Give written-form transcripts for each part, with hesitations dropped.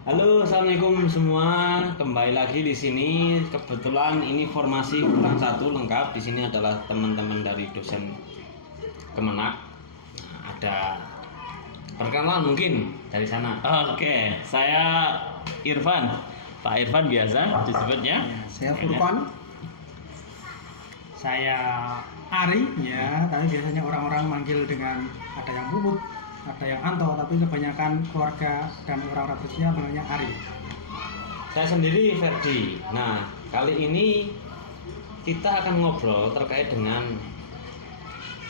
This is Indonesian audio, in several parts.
Halo, assalamualaikum semua. Kembali lagi di sini. Kebetulan ini formasi kurang satu lengkap. Di sini adalah teman-teman dari dosen Kemenak. Nah, ada perkenalan mungkin dari sana. Oke, saya Irfan. Pak Irfan biasa disebutnya. Saya Furqan. Saya Ari ya, tapi biasanya orang-orang manggil dengan ada yang Puput, ada yang Anto, tapi kebanyakan keluarga dan orang-orang tercinta manggilnya Ari. Saya sendiri Ferdi. Nah, kali ini kita akan ngobrol terkait dengan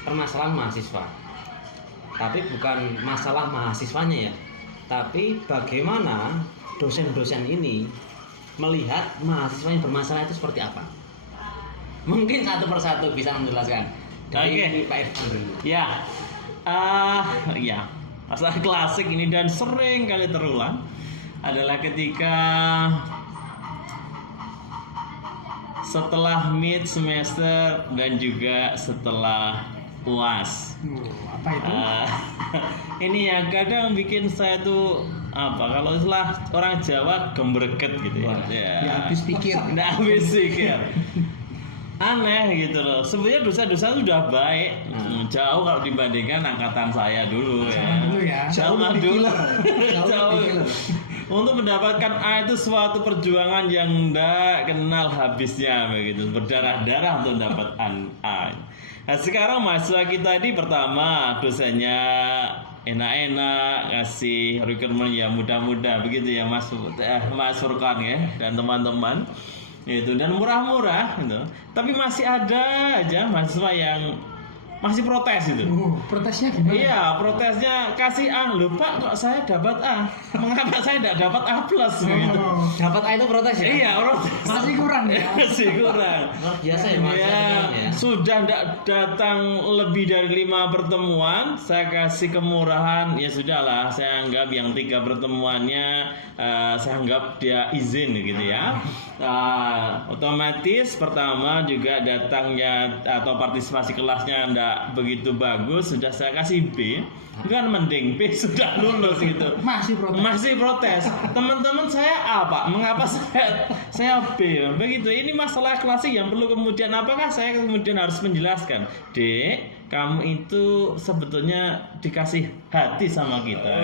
permasalahan mahasiswa. Tapi bukan masalah mahasiswanya ya, tapi bagaimana dosen-dosen ini melihat mahasiswa yang bermasalah itu seperti apa. Mungkin satu persatu bisa menjelaskan. Dari Pak Irfan dulu. Ya, ya, masalah klasik ini dan sering kali terulang adalah ketika setelah mid semester dan juga setelah UAS. Apa itu? Ini yang kadang bikin saya tuh kalau istilah orang Jawa gembreget gitu ya. Ya habis pikir. Nggak habis pikir. Aneh gitu loh. Sebenarnya dosa-dosa itu sudah baik, jauh kalau dibandingkan angkatan saya dulu ya. Zaman dulu. Jauh. Untuk mendapatkan A itu suatu perjuangan yang ndak kenal habisnya begitu, berdarah-darah untuk dapat A. Nah, sekarang mahasiswa kita ini pertama dosennya enak-enak, kasih requirement yang mudah-mudah begitu ya Mas Furqan ya dan teman-teman. Itu dan murah-murah gitu. Tapi masih ada aja mahasiswa yang masih protes itu. Protesnya gimana? Iya, protesnya kasih A. Loh Pak, kok saya dapat A? Mengapa saya tidak dapat A plus gitu? Dapat A itu protes ya? Iya, protes. Masih kurang ya? Masih kurang. Luar biasa ya Mas. Ya, sudah tidak datang lebih dari 5 pertemuan, saya kasih kemurahan. Ya sudahlah, saya anggap yang 3 pertemuannya saya anggap dia izin gitu ya. Otomatis pertama juga datangnya atau partisipasi kelasnya tidak begitu bagus, sudah saya kasih B. Kan mending B sudah lulus gitu. Masih protes. Teman-teman saya A Pak, mengapa saya B? Begitu. Ini masalah klasik yang perlu kemudian apakah saya kemudian harus menjelaskan, Dek, kamu itu sebetulnya dikasih hati sama kita.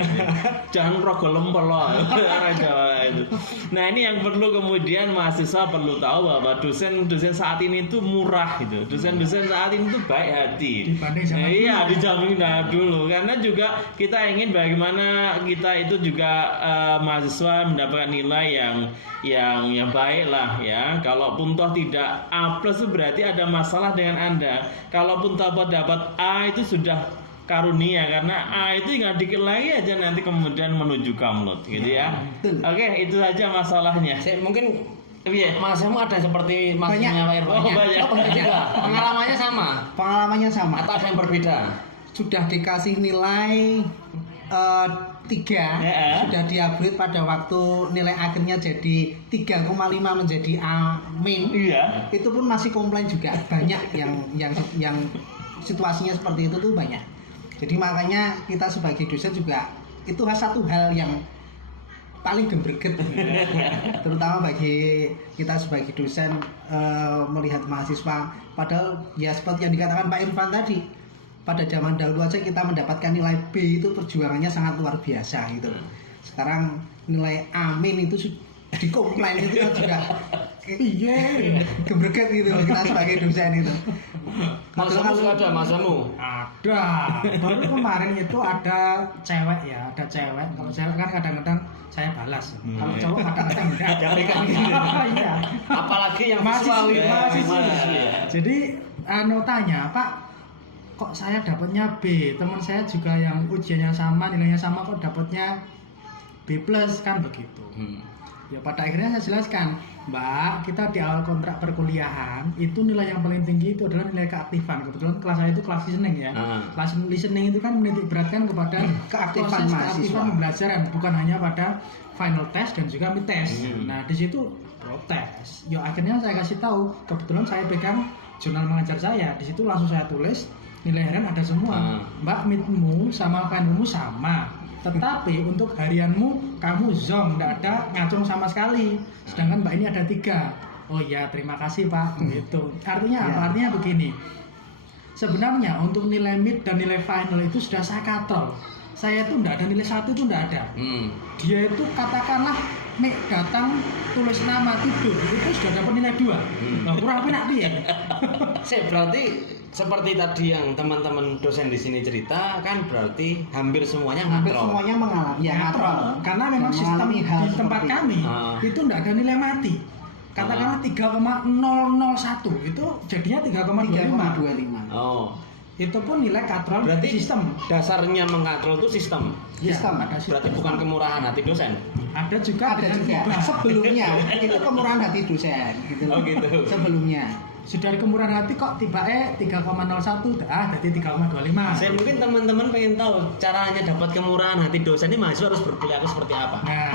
Jangan rogol lempel loh. Orang Jawa itu. Nah, ini yang perlu kemudian mahasiswa perlu tahu bahwa dosen-dosen saat ini itu murah gitu. Dosen-dosen saat ini itu baik hati. Iya, dijamin dulu karena juga kita ingin bagaimana kita itu juga mahasiswa mendapatkan nilai yang baik lah ya. Kalaupun toh tidak A plus itu berarti ada masalah dengan Anda. Kalaupun toh dapat A itu sudah karunia karena A itu tinggal dikit lagi aja nanti kemudian menuju kamlot gitu ya. Oke, itu saja masalahnya. Mungkin Masmu ada seperti masnya Pak Irfan. Banyak. Pengalamannya sama atau ada yang berbeda? Sudah dikasih nilai 3, sudah di-upgrade pada waktu nilai akhirnya jadi 3,5 menjadi A min. Iya. Itu pun masih komplain juga banyak yang situasinya seperti itu tuh banyak. Jadi makanya kita sebagai dosen juga itu satu hal yang paling gembreget terutama bagi kita sebagai dosen melihat mahasiswa. Padahal ya seperti yang dikatakan Pak Irfan tadi, pada zaman dahulu aja kita mendapatkan nilai B itu perjuangannya sangat luar biasa gitu. Sekarang nilai amin itu dikomplain itu kan juga gembreget gitu kita sebagai dosen itu. Masamu ada masamu? Ada. Baru kemarin itu ada cewek. Kalau cewek kan kadang-kadang saya balas. Kalau cowok kadang-kadang enggak. Iya. Apalagi yang mahasiswa. Ya. Jadi tanya, Pak, kok saya dapatnya B? Teman saya juga yang ujiannya sama, nilainya sama kok dapatnya B plus kan begitu. Ya pada akhirnya saya jelaskan, Mbak, kita di awal kontrak perkuliahan itu nilai yang paling tinggi itu adalah nilai keaktifan. Kebetulan kelas saya itu kelas listening ya. Kelas listening itu kan menitik beratkan kepada keaktifan pembelajaran, bukan hanya pada final test dan juga mid test. Nah di situ protes. Ya akhirnya saya kasih tahu, kebetulan saya pegang jurnal mengajar saya. Di situ langsung saya tulis nilai harian ada semua. Mbak, midmu sama finalmu sama. Tetapi untuk harianmu kamu zonk, tidak ada ngacung sama sekali. Sedangkan Mbak ini ada 3. Oh iya, terima kasih Pak. Gitu. Artinya apa? Artinya begini. Sebenarnya untuk nilai mid dan nilai final itu sudah saya katrol. Saya itu tidak ada nilai 1 itu tidak ada. Dia itu katakanlah datang tulis nama tidur itu sudah dapat nilai 2. Nah, kurang apa nak dia? Saya berarti seperti tadi yang teman-teman dosen di sini cerita kan berarti hampir semuanya Hampir ngatrol. semuanya mengalami ya ngatrol. Karena memang sistem Mengalami hal di tempat seperti kami itu tidak ada nilai mati. Katakanlah 3,001 itu jadinya 3,25. 3,25. Oh, Itu pun nilai katrol berarti sistem. dasarnya mengatrol itu sistem. Ya, Sistem. ada sistem. Berarti bukan kemurahan hati dosen. Ada juga Ada dengan juga hibah. sebelumnya itu kemurahan hati dosen gitu. Oh, gitu. Sebelumnya. Sudah dari kemurahan hati kok tiba 3,01 jadi 3,25. Saya mungkin teman-teman pengen tahu caranya dapat kemurahan hati dosen ini mahasiswa harus berperilaku seperti apa? Nah,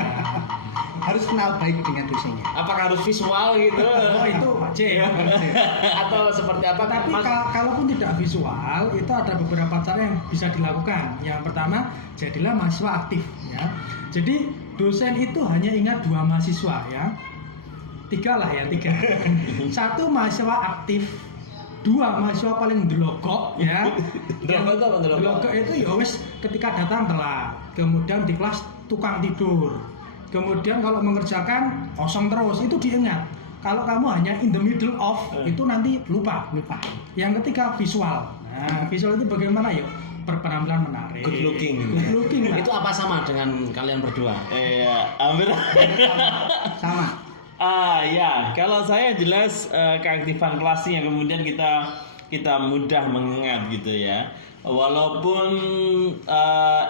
Harus kenal baik dengan dosennya. Apakah harus visual gitu? oh itu wajib. Atau seperti apa? Tapi kalaupun tidak visual, itu ada beberapa cara yang bisa dilakukan. Yang pertama, jadilah mahasiswa aktif ya. Jadi dosen itu hanya ingat 2 mahasiswa ya. 3 lah ya, 3. 1 mahasiswa aktif, 2 mahasiswa paling delokok ya. Delokok itu apa delokok? Delokok itu ya wis ketika datang telat, kemudian di kelas tukang tidur. Kemudian kalau mengerjakan kosong terus, itu diingat. Kalau kamu hanya in the middle of, itu nanti lupa. Yang ketiga visual. Nah, visual itu bagaimana ya? Berpenampilan menarik. Good looking. Good looking lah. Itu apa sama dengan kalian berdua? Iya, hampir. Sama. Ya, kalau saya jelas keaktifan kelasnya yang kemudian kita mudah mengingat gitu ya. Walaupun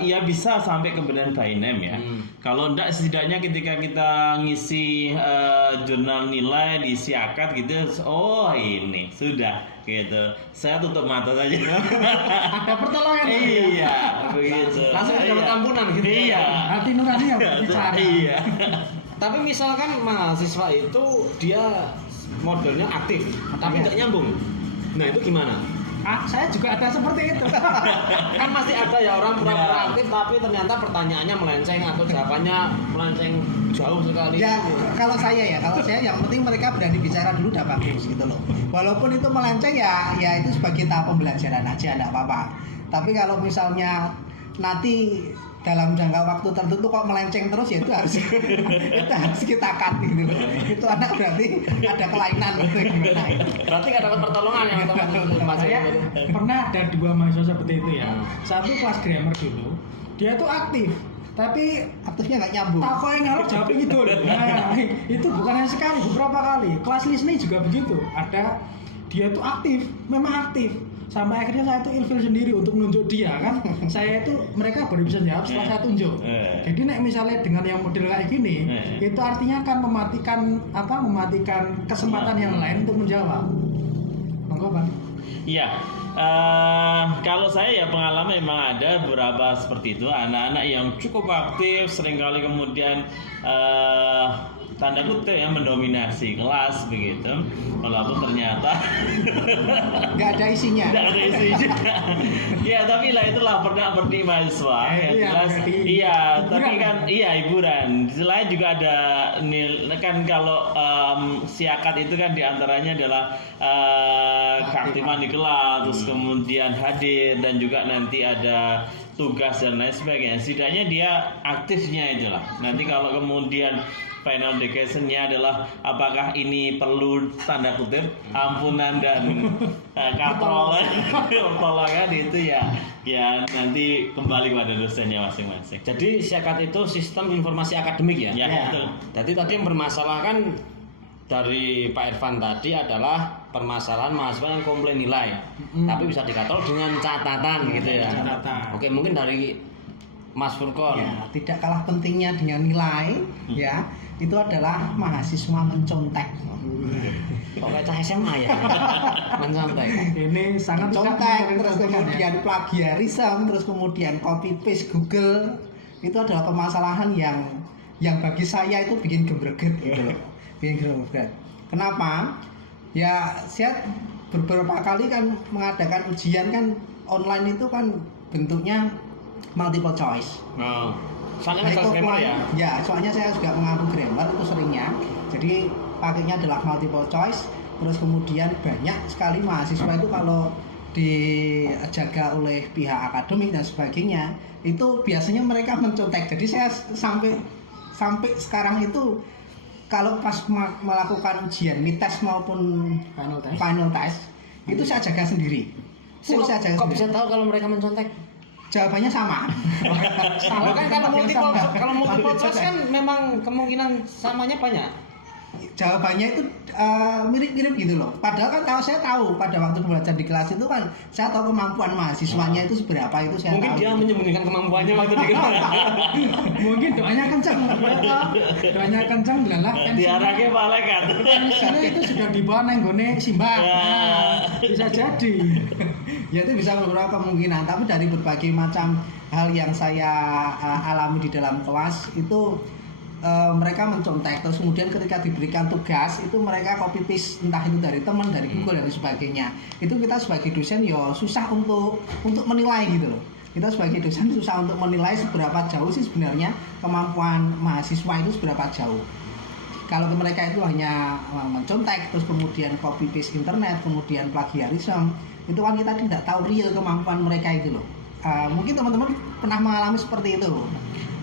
ia bisa sampai kemudian by name ya. Kalau enggak setidaknya ketika kita ngisi jurnal nilai di siakat gitu, oh ini sudah gitu. Saya tutup mata saja. Ada pertolongan. Iya, begitu. Langsung dapat ampunan gitu. Iya. Hati nurani yang berbicara. Iya. Tapi misalkan mahasiswa itu dia modelnya aktif, tapi nggak nyambung. Nah itu gimana? Saya juga ada seperti itu. Kan masih ada ya orang pura-pura aktif tapi ternyata pertanyaannya melenceng atau jawabannya melenceng jauh sekali. Ya kalau saya yang penting mereka berani bicara dulu udah bagus gitu loh. Walaupun itu melenceng ya itu sebagai tahap pembelajaran aja enggak apa-apa. Tapi kalau misalnya nanti dalam jangka waktu tertentu kok melenceng terus ya itu harus kita cut gitu loh. Itu anak berarti ada kelainan gitu gimana. Berarti nggak dapat pertolongan ya teman-teman. Saya pernah ada 2 mahasiswa seperti itu ya. Satu kelas grammar dulu, dia tuh aktif, tapi Aktifnya nggak nyambung. tak kok yang ngarep jawab gitu loh. Nah, itu bukan hanya sekali, beberapa kali. Kelas listening juga begitu. Ada dia tuh aktif, memang aktif. Sampai akhirnya saya tuh ilfil sendiri untuk menunjuk dia kan. Saya itu mereka baru bisa jawab setelah saya tunjuk. Jadi nek misalnya dengan yang model kayak gini, itu artinya kan mematikan kesempatan yang lain untuk menjawab. Monggo, Bang. Iya, kalau saya ya pengalaman memang ada beberapa seperti itu, anak-anak yang cukup aktif, seringkali kemudian tanda kutip ya mendominasi kelas begitu, walaupun ternyata Nggak ada isinya. tidak ada isi juga. Ya tapi lah itulah pernik mahasiswa. Ya, Iya, jelas. berarti Iya, tapi hiburan. kan iya hiburan. Di sisi lain juga ada kan kalau siakat itu kan diantaranya adalah keaktifan di kelas, terus kemudian hadir dan juga nanti ada tugas dan lain sebagainya. Setidaknya dia aktifnya itulah. Nanti kalau kemudian final decision-nya adalah apakah ini perlu tanda kutip ampunan dan pertolongan itu ya nanti kembali pada dosennya masing-masing. Jadi siakat itu sistem informasi akademik ya? Ya, Ya. betul. Jadi tadi yang bermasalah kan dari Pak Irfan tadi adalah permasalahan mahasiswa yang komplain nilai, tapi bisa dikatal dengan catatan gitu ya. Catatan. Oke, mungkin dari Mas Furkon. Ya, tidak kalah pentingnya dengan nilai ya itu adalah mahasiswa mencontek. Kok kayak SMA ya? Mencontek. Ini sangat Mencontek, terus kemudian plagiarisme, terus kemudian copy paste Google, itu adalah permasalahan yang bagi saya itu bikin gebreget gitu loh. Bikin gebreget. Kenapa? Ya saya beberapa kali kan mengadakan ujian kan online itu kan bentuknya multiple choice. Oh. Soalnya Nah, kan itu grammar ya. Ya, soalnya saya juga mengampu grammar itu seringnya. Jadi pakainya adalah multiple choice. Terus kemudian banyak sekali mahasiswa itu kalau dijaga oleh pihak akademik dan sebagainya, itu biasanya mereka mencontek. Jadi saya sampai sekarang itu kalau pas melakukan ujian mid test maupun final test itu saya jaga sendiri. Saya jaga Kok sendiri. bisa tahu kalau mereka mencontek? Jawabannya sama. Sama kan kalau multiple Sama. kalau multiple choice kan memang kemungkinan samanya banyak. Jawabannya itu mirip-mirip gitu loh. Padahal kan kalau saya tahu pada waktu belajar di kelas itu kan saya tahu kemampuan mahasiswanya itu seberapa itu saya Mungkin tahu. dia menyembunyikan kemampuannya waktu di kelas. Mungkin doanya kencang. Doanya kencang lah. Diarahke malaikat. Pensilnya itu sudah dibawa nang gone Simba. Nah, bisa jadi. Ya itu bisa beberapa kemungkinan. Tapi dari berbagai macam hal yang saya alami di dalam kelas itu mereka mencontek, terus kemudian ketika diberikan tugas itu mereka copy paste entah itu dari teman, dari Google dan sebagainya. Itu kita sebagai dosen ya susah untuk menilai gitu loh. Kita sebagai dosen susah untuk menilai seberapa jauh sih sebenarnya kemampuan mahasiswa itu seberapa jauh. Kalau mereka itu hanya mencontek terus kemudian copy paste internet, kemudian plagiarisme, itu kan kita tidak tahu real kemampuan mereka itu loh. Mungkin teman-teman pernah mengalami seperti itu.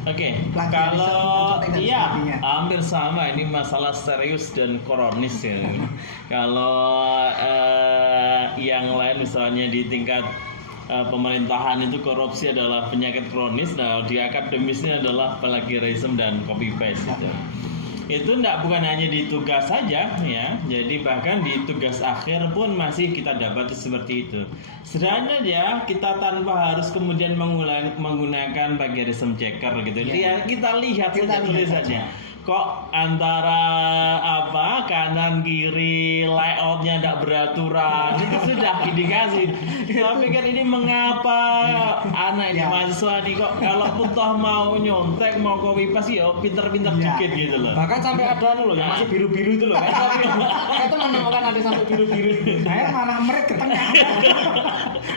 Oke, Plagiarisme, kalau mencontek dan iya sebagainya. hampir sama, ini masalah serius dan kronis ya. Kalau yang lain misalnya di tingkat pemerintahan itu korupsi adalah penyakit kronis, nah di akademisnya adalah plagiarisme dan copy paste gitu. Itu bukan hanya di tugas saja ya, jadi bahkan di tugas akhir pun masih kita dapati seperti itu. Sederhana ya, kita tanpa harus kemudian menggunakan plagiarism checker gitu. Ya. Kita lihat Kita saja lihat tulisannya. Kok antara kanan kiri layoutnya tidak beraturan, itu sudah indikasi. Saya pikir ini mengapa anak ini Ya. mahasiswa nih kok kalau pun toh mau nyontek mau copy paste ya pinter-pinter Ya. dikit gitu loh. Bahkan sampai ada loh yang masih biru-biru itu loh. Saya tuh menemukan ada sampai biru-biru itu. Saya malah merek ke tengah.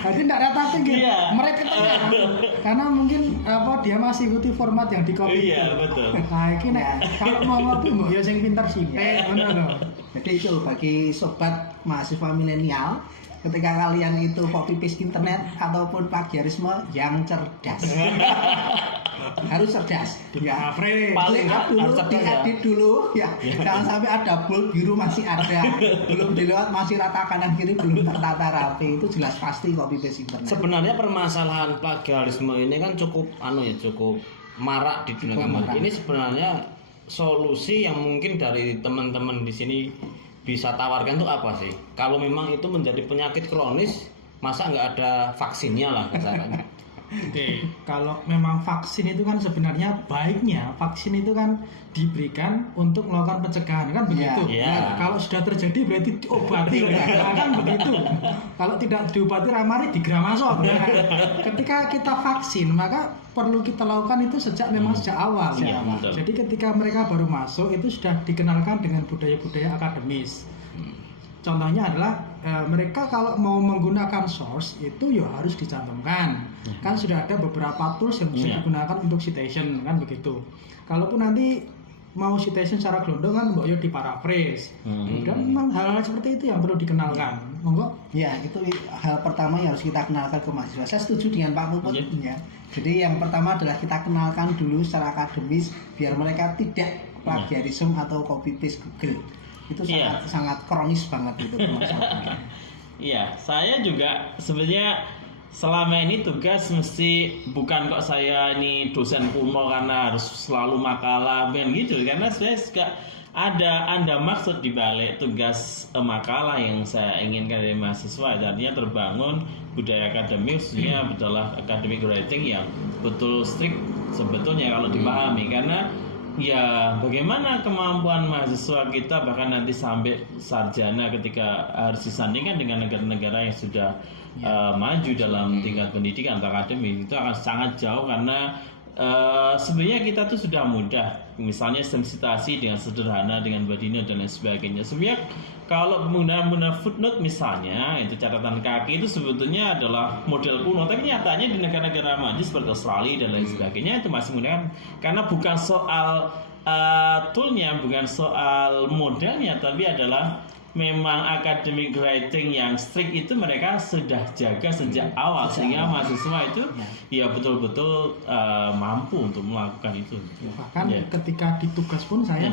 Jadi tidak rata tinggi, Iya. merek ke tengah. Karena mungkin dia masih ikuti format yang di copy. Iya betul. Nah, ini nek kalau mau ngopi mbok ya sing pintar sih. Ya. Ngono lho. Jadi itu bagi sobat mahasiswa milenial, ketika kalian itu copy paste internet ataupun plagiarisme yang cerdas. Harus cerdas. Ya, Paling Lihat dulu, harus cerdas ya. diedit dulu ya. Jangan sampai ada bold biru masih ada. Belum dilihat masih rata kanan kiri belum tertata rapi. Itu jelas pasti copy paste internet. Sebenarnya permasalahan plagiarisme ini kan cukup cukup marak di dunia Cukup kampus. marak. Ini sebenarnya solusi yang mungkin dari teman-teman di sini bisa tawarkan itu apa sih? Kalau memang itu menjadi penyakit kronis, masa nggak ada vaksinnya lah kasarnya? Oke, kalau memang vaksin itu kan sebenarnya baiknya vaksin itu kan diberikan untuk melakukan pencegahan kan begitu. Iya. Nah, kalau sudah terjadi berarti diobati nah, kan begitu. Kalau tidak diobati ramari digramasok. Nah, ketika kita vaksin maka perlu kita lakukan itu memang sejak awal. Iya, betul. Jadi ketika mereka baru masuk itu sudah dikenalkan dengan budaya-budaya akademis. Contohnya adalah mereka kalau mau menggunakan source itu ya harus dicantumkan. Kan sudah ada beberapa tools yang bisa digunakan untuk citation kan begitu. Kalaupun nanti mau citation secara gelondong kan mbok yo diparaphrase. Dan memang hal-hal seperti itu yang perlu dikenalkan. Monggo. Ya, itu hal pertama yang harus kita kenalkan ke mahasiswa. Saya setuju dengan Pak Puput ya. Jadi yang pertama adalah kita kenalkan dulu secara akademis biar mereka tidak plagiarisme atau copy paste Google. Itu sangat kronis banget itu masalahnya. Iya, saya juga sebenarnya selama ini tugas mesti bukan kok saya ini dosen kuno karena harus selalu makalah kan gitu, karena saya juga ada maksud di balik tugas makalah yang saya inginkan dari mahasiswa. Artinya terbangun budaya akademik, khususnya adalah academic writing yang betul strict sebetulnya kalau dipahami, karena ya bagaimana kemampuan mahasiswa kita bahkan nanti sampai sarjana ketika harus disandingkan dengan negara-negara yang sudah maju dalam tingkat pendidikan atau akademik, itu akan sangat jauh karena sebenarnya kita tuh sudah mudah, misalnya sistem dengan sederhana dengan Badino dan lain sebagainya. Sebenarnya kalau menggunakan footnote misalnya, itu catatan kaki itu sebetulnya adalah model kuno, tapi nyatanya di negara-negara maju seperti Australia dan lain sebagainya itu masih menggunakan, karena bukan soal toolnya, bukan soal modelnya, tapi adalah memang academic writing yang strict itu mereka sudah jaga sejak awal, sehingga mahasiswa itu ya betul-betul mampu untuk melakukan itu. Bahkan ketika di tugas pun saya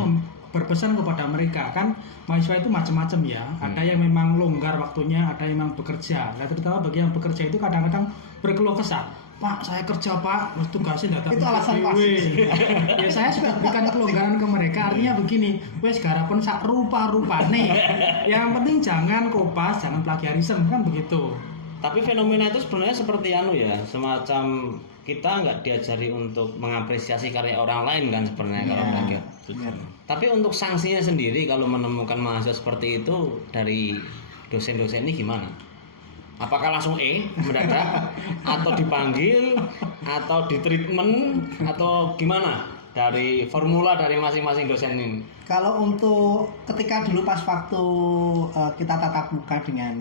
berpesan kepada mereka, kan mahasiswa itu macam-macam ya. Ada yang memang longgar waktunya, ada yang memang bekerja. Nah, terutama bagi yang bekerja itu kadang-kadang berkeluh kesah. Pak, saya kerja Pak, tugasnya datang. Itu alasan pasti. Ya saya sudah berikan kelonggaran ke mereka. Artinya begini, wes garapen sak rupa-rupa nih. Yang penting jangan kopas, jangan plagiarisme, kan begitu. Tapi fenomena itu sebenarnya seperti semacam kita nggak diajari untuk mengapresiasi karya orang lain kan sebenarnya kalau plagiat. Tapi untuk sanksinya sendiri kalau menemukan mahasiswa seperti itu dari dosen-dosen ini gimana? Apakah langsung mendadak atau dipanggil atau di treatment atau gimana dari formula dari masing-masing dosen ini? Kalau untuk ketika dulu pas waktu kita tatap muka dengan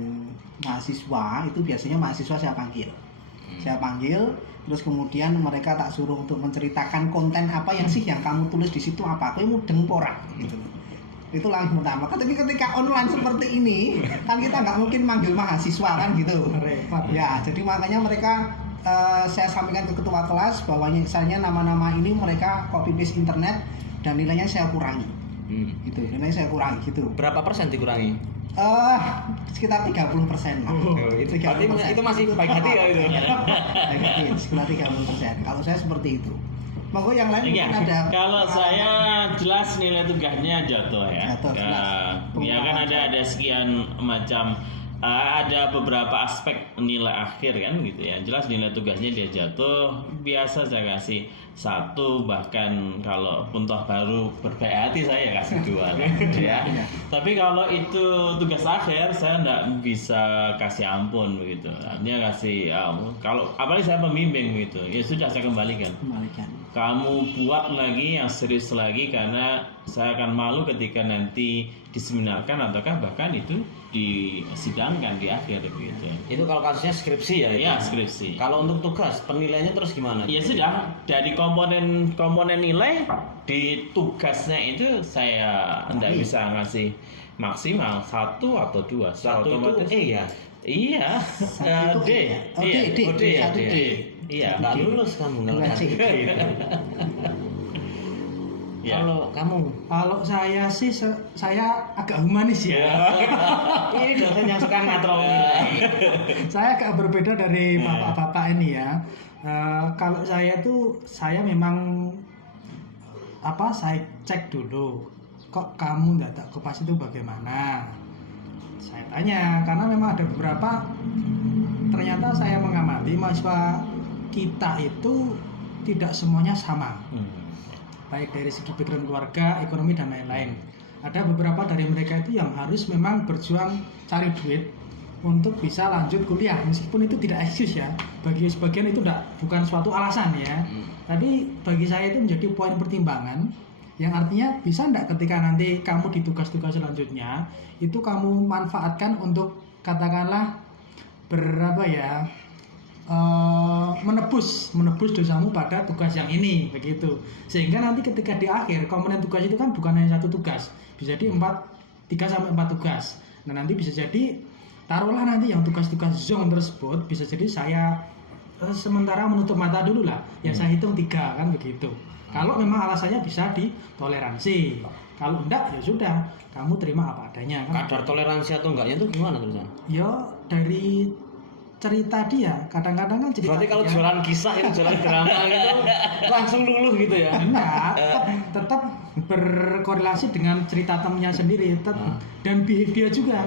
mahasiswa, itu biasanya mahasiswa saya panggil, terus kemudian mereka tak suruh untuk menceritakan konten apa yang sih yang kamu tulis di situ, apa kamu mudeng porak gitu. Itu langsung pertama. Tapi ketika online seperti ini kan kita nggak mungkin manggil mahasiswa kan gitu. Ya, jadi makanya mereka saya sampaikan ke ketua kelas bahwa misalnya nama-nama ini mereka copy paste internet dan nilainya saya kurangi. Gitu, nilainya saya kurangi gitu. Berapa persen dikurangi? Sekitar 30%. Itu masih baik hati ya itu. Baik hati, sekitar 30%. Kalau saya seperti itu. Monggo yang lain mungkin ada. Kalau saya jelas nilai tugasnya jatuh ya. Ya kan ada sekian macam, ada beberapa aspek nilai akhir kan gitu ya. Jelas nilai tugasnya dia jatuh. Biasa saya kasih 1, bahkan kalau pun toh baru berbaik hati saya kasih 2 ya. Tapi kalau itu tugas akhir saya enggak bisa kasih ampun begitu. Artinya kasih kalau apalagi saya pembimbing begitu. Ya sudah saya kembalikan. Kamu buat lagi yang serius lagi, karena saya akan malu ketika nanti diseminarkan ataukah bahkan itu disidangkan di akhir begitu. Itu kalau kasusnya skripsi ya? Ya, skripsi. Kalau untuk tugas penilaiannya terus gimana? Ya sudah, dari komponen nilai di tugasnya itu saya tidak bisa ngasih maksimal 1 atau 2. 1 itu ya? Iya, D. Iya, nggak lulus kamu nggak Ya. Kalau kamu? Kalau saya sih saya agak humanis ya. Ini dosen yang suka ngatrol. Saya agak berbeda dari bapak-bapak ini ya. Kalau saya tuh saya memang saya cek dulu. Kok kamu nggak tak kopas itu bagaimana? Saya tanya karena memang ada beberapa, ternyata saya mengamati mahasiswa kita itu tidak semuanya sama. Baik dari segi background keluarga, ekonomi dan lain-lain. Ada beberapa dari mereka itu yang harus memang berjuang cari duit untuk bisa lanjut kuliah, meskipun itu tidak excuse ya. Bagi sebagian itu bukan suatu alasan ya. Tapi bagi saya itu menjadi poin pertimbangan, yang artinya bisa enggak ketika nanti kamu di tugas-tugas selanjutnya itu kamu manfaatkan untuk katakanlah menebus dosamu pada tugas yang ini begitu, sehingga nanti ketika di akhir komponen tugas itu kan bukan hanya 1 tugas, bisa jadi 3-4 tugas. Nah nanti bisa jadi taruhlah nanti yang tugas-tugas zong tersebut bisa jadi saya sementara menutup mata dulu lah, yang saya hitung 3 kan begitu. Kalau memang alasannya bisa ditoleransi, kalau enggak ya sudah kamu terima apa adanya kan. Kadar toleransi atau enggaknya itu gimana terus? Ya dari cerita dia, kadang-kadang kan cerita. Berarti kalau jualan kisah itu, jualan drama gitu langsung luluh gitu ya? Enggak, tetap berkorelasi dengan cerita temennya sendiri, dan behave dia juga.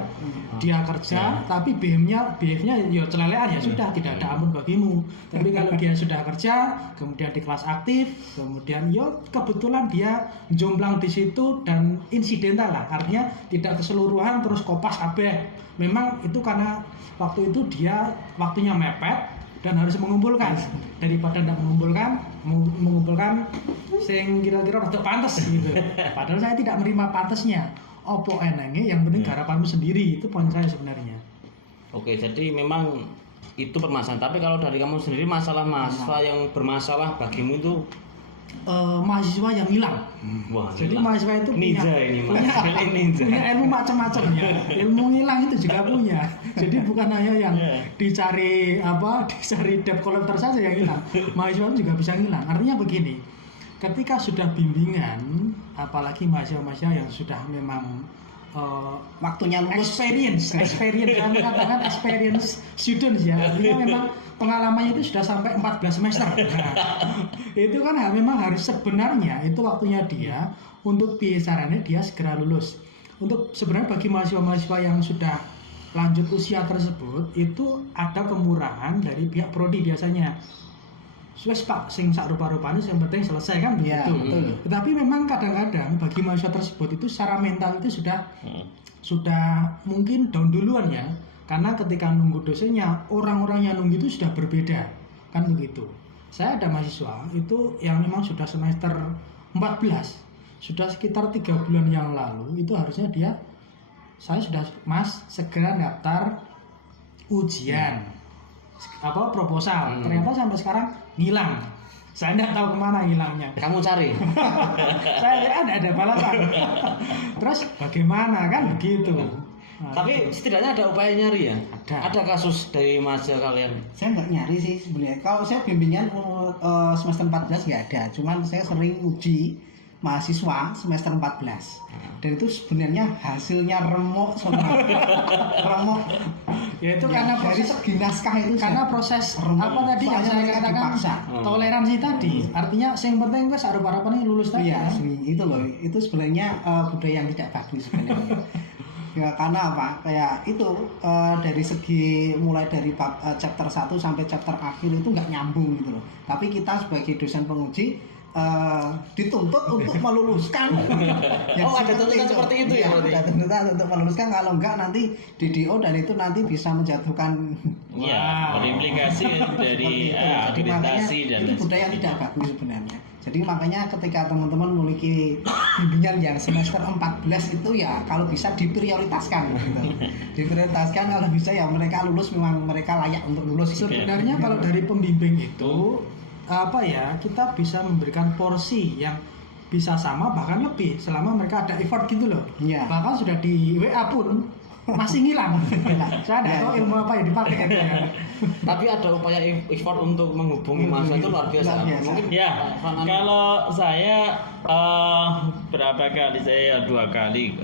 Dia kerja, tapi behave-nya ya celelean, ya sudah tidak ada ampun bagimu. Tapi kalau dia sudah kerja, kemudian di kelas aktif, kemudian kebetulan dia jomblang di situ dan insidental lah, artinya tidak keseluruhan terus kopas kabeh. Memang itu karena waktu itu dia waktunya mepet dan harus mengumpulkan. Daripada tidak mengumpulkan, mengumpulkan sing kira-kira rada pantes gitu. Padahal saya tidak menerima pantesnya. Opo enenge yang penting garapanmu sendiri, itu poin saya sebenarnya. Oke, jadi memang itu permasalahan. Tapi kalau dari kamu sendiri masalah mahasiswa yang bermasalah bagimu itu Mahasiswa yang hilang. wah, Jadi hilang. mahasiswa itu Ninja punya, ini, Mas. punya, Ini ninja. punya ilmu macam-macam ya. Ilmu hilang itu juga punya. Jadi bukan hanya yang dicari debt collector saja yang hilang. Mahasiswa itu juga bisa hilang. Artinya begini, ketika sudah bimbingan, apalagi mahasiswa-mahasiswa yang sudah memang Waktunya lulus. experience saya mengatakan experience students ya, artinya memang pengalamannya itu sudah sampai 14 semester. Nah, itu kan memang harus sebenarnya itu waktunya dia untuk biasanya dia segera lulus. Untuk sebenarnya bagi mahasiswa-mahasiswa yang sudah lanjut usia tersebut itu ada kemurahan dari pihak prodi biasanya. Wes Pak, sing sak rupa-rupanya yang penting selesai kan begitu. Ya, betul. Tetapi memang kadang-kadang bagi mahasiswa tersebut itu secara mental itu sudah mungkin down duluan ya. Karena ketika nunggu dosennya, orang-orang yang nunggu itu sudah berbeda. Kan begitu. Saya ada mahasiswa itu yang memang sudah semester 14. Sudah sekitar 3 bulan yang lalu itu harusnya saya sudah Mas segera daftar ujian. Proposal. Ternyata sampai sekarang ngilang. Saya tidak tahu kemana hilangnya. Kamu cari. Saya ada balasan. Terus bagaimana kan begitu. Nah, Tapi setidaknya ada upaya nyari ya. Ada. Kasus dari mahasiswa kalian. Saya nggak nyari sih sebenarnya. Kalau saya bimbingan semester 14 nggak ada. Cuman saya sering uji mahasiswa semester 14. Dan itu sebenarnya hasilnya remuk semua. Remuk. Ya itu karena dari proses segi naskah itu karena proses apa tadi yang Soalnya saya mereka katakan dipaksa. toleransi tadi. Artinya yang penting wes harapan-harapannya lulus tadi. Iya, Kan? itu loh. Itu sebenarnya budaya yang tidak bagus sebenarnya. Ya, karena apa? Kayak itu dari segi mulai dari chapter 1 sampai chapter akhir itu nggak nyambung gitu loh. Tapi kita sebagai dosen penguji dituntut untuk meluluskan. Ada tuntutan seperti itu ya berarti? Ada tuntutan untuk meluluskan, kalau enggak nanti DDO dan itu nanti bisa menjatuhkan. Ya, berimplikasi dari Jadi makanya akreditasi dan itu budaya yang tidak bagus sebenarnya. Jadi makanya ketika teman-teman memiliki bimbingan yang semester 14 itu ya kalau bisa diprioritaskan gitu. Diprioritaskan, kalau bisa ya mereka lulus, memang mereka layak untuk lulus. Sebenarnya kalau dari pembimbing itu kita bisa memberikan porsi yang bisa sama bahkan lebih selama mereka ada effort gitu loh. Iya. Bahkan sudah di WA pun masih ngilang. Saya tidak tahu ilmu apa yang dipakai gitu ya. Tapi ada upaya effort untuk menghubungi mahasiswa itu luar biasa. Luar biasa. Mungkin ya, kalau saya berapa kali, saya 2 kali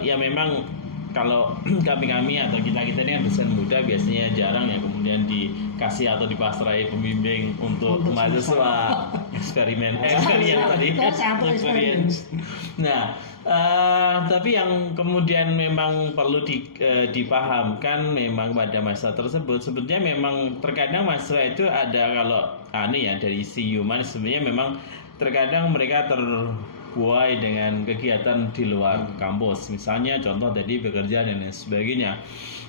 ya memang kalau kami atau kita ini kan dosen muda biasanya jarang ya kemudian dikasih atau dipasrai pembimbing untuk mahasiswa eksperimen tadi. Experience. Nah, tapi yang kemudian memang perlu dipahamkan memang pada masa tersebut sebetulnya memang terkadang mahasiswa itu ada kalau dari isi human sebenarnya memang terkadang mereka terbuai dengan kegiatan di luar kampus, misalnya contoh tadi bekerja dan lain sebagainya.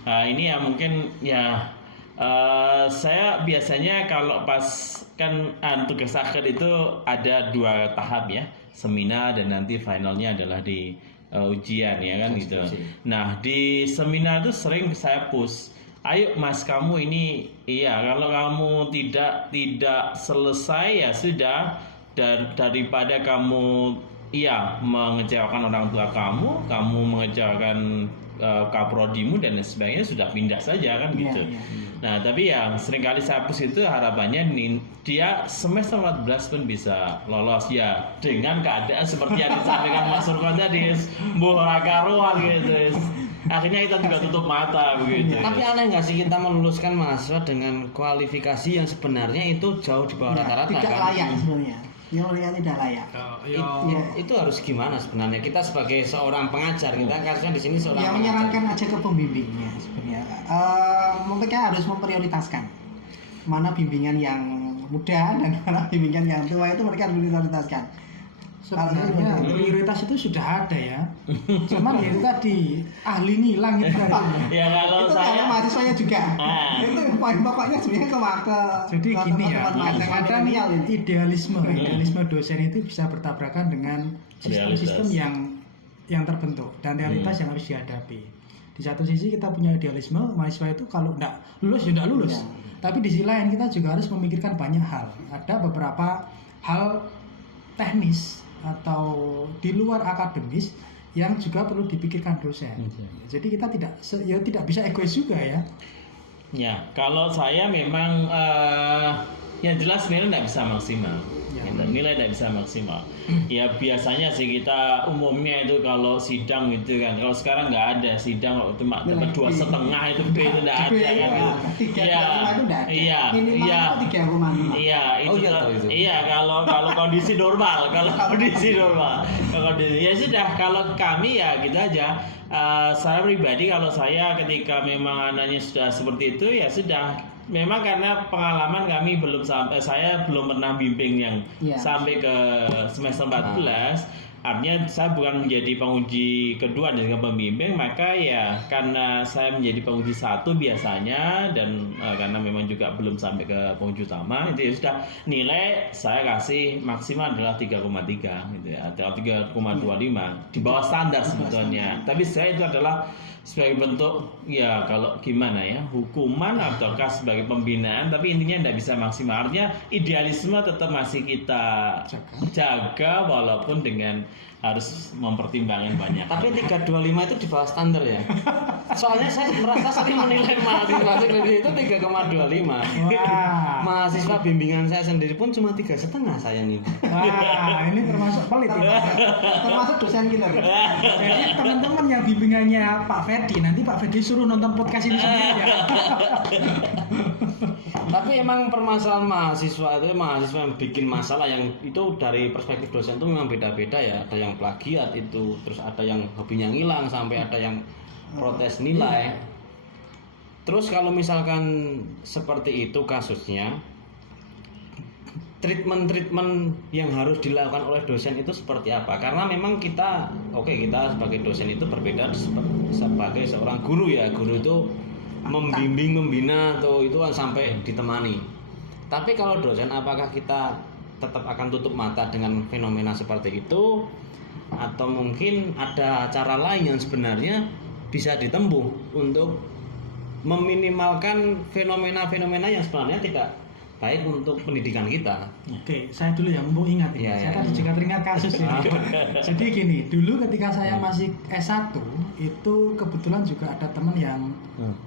Ini ya mungkin ya saya biasanya kalau pas kan tugas akhir itu ada 2 tahap ya, seminar dan nanti finalnya adalah di ujian ya kan gitu. Nah di seminar itu sering saya push, ayo Mas kamu ini kalau kamu tidak selesai ya sudah, daripada kamu mengecewakan orang tua kamu mengecewakan kaprodimu dan sebagainya, sudah pindah saja kan gitu. Nah tapi yang seringkali saya push itu harapannya dia semester 14 pun bisa lolos ya dengan keadaan seperti yang disampaikan Mas Surkon tadi, ora karuan gitu. Akhirnya kita juga tutup mata begitu. Tapi aneh nggak sih kita meluluskan mahasiswa dengan kualifikasi yang sebenarnya itu jauh di bawah rata-rata Tidak kan? layak sebenarnya. Yang tidak layak. Itu harus gimana sebenarnya? Kita sebagai seorang pengajar, kita kasusnya di sini seorang Yang pengajar. menyarankan aja ke pembimbingnya sebenarnya. Mereka harus memprioritaskan mana bimbingan yang muda dan mana bimbingan yang tua, itu mereka harus memprioritaskan. sebenarnya prioritas itu sudah ada ya. Cuman ya itu tadi ahli ngilang itu tadi. Ya kalau itu saya karena mahasiswanya juga. Itu poin pokoknya sebenarnya ke Jadi gini ya, teman-teman mahasiswa kadang-kadang milenial ini. idealisme dosen itu bisa bertabrakan dengan sistem-sistem yang terbentuk dan realitas yang harus dihadapi. Di satu sisi kita punya idealisme, mahasiswa itu kalau enggak lulus ya enggak lulus. Ya. Tapi di sisi lain kita juga harus memikirkan banyak hal. Ada beberapa hal teknis atau di luar akademis yang juga perlu dipikirkan dosen. Jadi kita tidak bisa egois juga ya. Ya, kalau saya memang yang jelas nilai tidak bisa maksimal. Ya. Nilai tidak bisa maksimal. Ya biasanya sih kita umumnya itu kalau sidang gitu kan. Kalau sekarang nggak ada sidang kalau cuma dapat 2,5 itu B itu tidak ada kan. Tiga itu enggak ada. Iya, Minimal iya. itu 3,5. Iya, itu, Oh, iya, tahu itu. iya kalau kondisi normal, kalau kondisi normal. Kalau kondisi ya sudah, kalau kami ya gitu aja. Saya pribadi kalau saya ketika memang anaknya sudah seperti itu ya sudah. Memang karena pengalaman kami belum sampai, saya belum pernah bimbing yang Iya. sampai ke semester 14. Artinya saya bukan menjadi penguji kedua dengan pembimbing, maka ya karena saya menjadi penguji satu biasanya dan karena memang juga belum sampai ke penguji utama, itu ya sudah nilai saya kasih maksimal adalah 3,3 gitu ya, atau 3,25 di bawah standar sebetulnya. Tapi saya itu adalah sebagai bentuk ya kalau gimana ya hukuman ataukah sebagai pembinaan, tapi intinya tidak bisa maksimal. Artinya idealisme tetap masih kita jaga walaupun dengan harus mempertimbangkan banyak. Tapi 325 itu di bawah standar ya. Soalnya saya merasa sering menilai mahasiswa kredit itu 3,25. Wah. Mahasiswa bimbingan saya sendiri pun cuma 3,5 saya nih. Wah, ini termasuk pelit ini. Termasuk dosen killer. Jadi teman-teman yang bimbingannya Pak Ferdi, nanti Pak Ferdi suruh nonton podcast ini sendiri ya. Tapi emang permasalahan mahasiswa itu mahasiswa yang bikin masalah yang itu dari perspektif dosen itu memang beda-beda ya. Ada yang plagiat itu, terus ada yang hobinya ngilang, sampai ada yang protes nilai. Terus kalau misalkan seperti itu kasusnya, treatment yang harus dilakukan oleh dosen itu seperti apa? Karena memang kita kita sebagai dosen itu berbeda sebagai seorang guru ya. Guru itu membimbing, membina atau itu kan sampai ditemani. Tapi kalau dosen, apakah kita tetap akan tutup mata dengan fenomena seperti itu, atau mungkin ada cara lain yang sebenarnya bisa ditempuh untuk meminimalkan fenomena-fenomena yang sebenarnya tidak baik untuk pendidikan kita? Oke, saya dulu yang mumpung ingat ini. Iya, Saya iya. tadi juga teringat kasus ini. Jadi gini, dulu ketika saya masih S1 itu kebetulan juga ada teman yang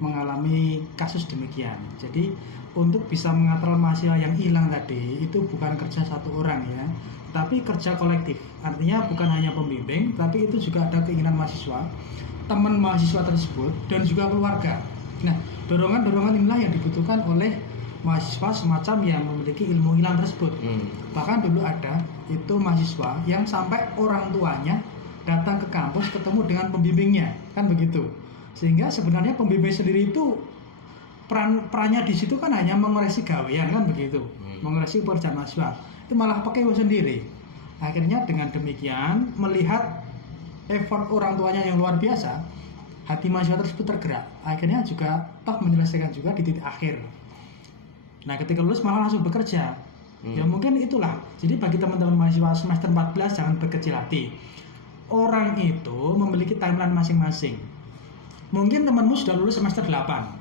mengalami kasus demikian. Jadi untuk bisa mengatrol mahasiswa yang hilang tadi itu bukan kerja satu orang ya, tapi kerja kolektif. Artinya bukan hanya pembimbing, tapi itu juga ada keinginan mahasiswa, teman mahasiswa tersebut dan juga keluarga. Nah, dorongan-dorongan inilah yang dibutuhkan oleh mahasiswa semacam yang memiliki ilmu hilang tersebut. Bahkan dulu ada itu mahasiswa yang sampai orang tuanya datang ke kampus ketemu dengan pembimbingnya, kan begitu. Sehingga sebenarnya pembimbing sendiri itu perannya di situ kan hanya mengoreksi gawean, kan begitu, mengoreksi pekerjaan mahasiswa. Itu malah pakai uang sendiri. Akhirnya dengan demikian melihat effort orang tuanya yang luar biasa, hati mahasiswa tersebut tergerak. Akhirnya juga toh menyelesaikan juga di titik akhir. Nah, ketika lulus malah langsung bekerja. Ya mungkin itulah. Jadi bagi teman-teman mahasiswa semester 14 jangan berkecil hati. Orang itu memiliki timeline masing-masing. Mungkin temanmu sudah lulus semester 8.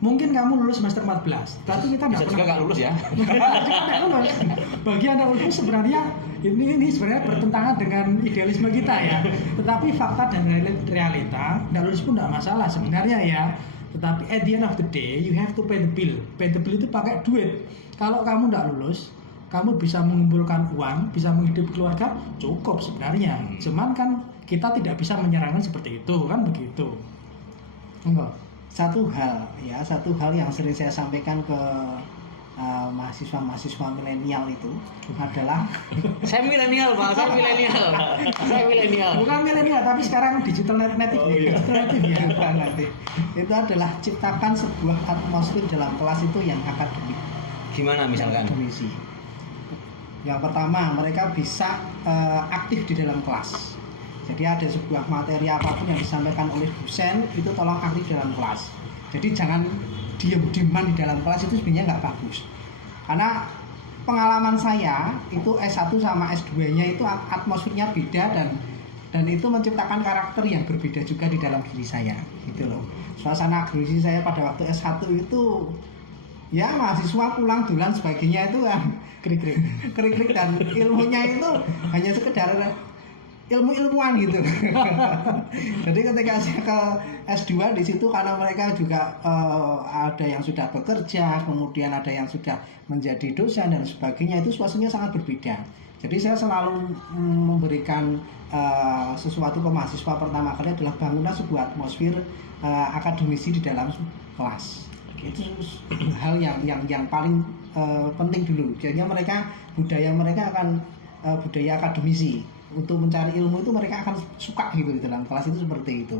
Mungkin kamu lulus semester 14. Tapi kita Bisa juga nggak lulus ya. Nggak lulus. Bagi anak lulus sebenarnya ini sebenarnya bertentangan dengan idealisme kita ya. Tetapi fakta dan realita, nggak lulus pun nggak masalah sebenarnya ya. Tetapi at the end of the day, you have to pay the bill. Pay the bill itu pakai duit. Kalau kamu nggak lulus, kamu bisa mengumpulkan uang, bisa menghidupi keluarga, cukup sebenarnya. Cuman kan kita tidak bisa menyarankan seperti itu, kan begitu. Enggak. Satu hal yang sering saya sampaikan ke mahasiswa milenial itu adalah Saya milenial, Pak. Saya milenial. Bukan milenial, tapi sekarang digital native. Ya. nanti itu adalah ciptakan sebuah atmosfer dalam kelas itu yang akademik. Gimana misalkan? Akademisi. Yang pertama, mereka bisa aktif di dalam kelas. Jadi ada sebuah materi apapun yang disampaikan oleh dosen, itu tolong aktif dalam kelas. Jadi jangan diem-dieman di dalam kelas, itu sebenarnya nggak bagus. Karena pengalaman saya itu S1 sama S2-nya itu atmosfernya beda dan itu menciptakan karakter yang berbeda juga di dalam diri saya, gitu loh. Suasana agresi saya pada waktu S1 itu ya mahasiswa pulang dulan sebagainya itu kan krik-krik dan ilmunya itu hanya sekedar ilmu-ilmuwan gitu. Jadi ketika saya ke S2 di situ karena mereka juga ada yang sudah bekerja, kemudian ada yang sudah menjadi dosen dan sebagainya, itu suasananya sangat berbeda. Jadi saya selalu memberikan sesuatu ke mahasiswa pertama kali adalah bangunlah sebuah atmosfer akademisi di dalam kelas. Itu hal yang paling penting dulu. Jadinya budaya mereka akan budaya akademisi. Untuk mencari ilmu itu mereka akan suka gitu di dalam kelas itu seperti itu.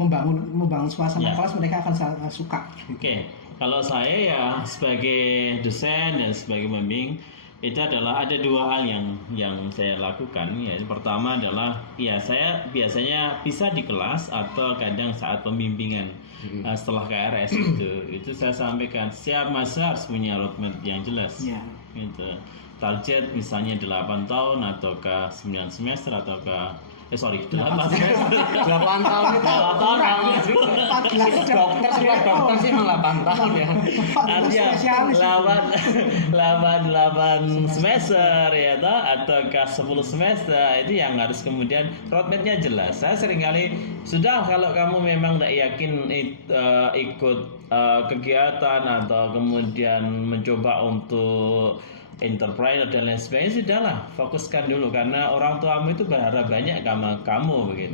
Membangun suasana kelas mereka akan suka. Oke. Kalau saya ya sebagai dosen dan sebagai pembimbing itu adalah ada dua hal yang saya lakukan. Ya, pertama adalah ya saya biasanya bisa di kelas atau kadang saat pembimbingan setelah KRS itu saya sampaikan setiap masa harus punya roadmap yang jelas. Gitu. Target misalnya 8 tahun ataukah 9 semester ataukah 8 semester 8 tahun itu 8 tahun dokter sih malah 8 tahun ya. Artinya 8 semester ya toh ataukah 10 semester itu yang harus kemudian roadmapnya jelas. Saya seringkali sudah kalau kamu memang tidak yakin ikut kegiatan atau kemudian mencoba untuk entrepreneur dan lain sebagainya, sudahlah fokuskan dulu karena orang tuamu itu berharap banyak sama kamu begitu.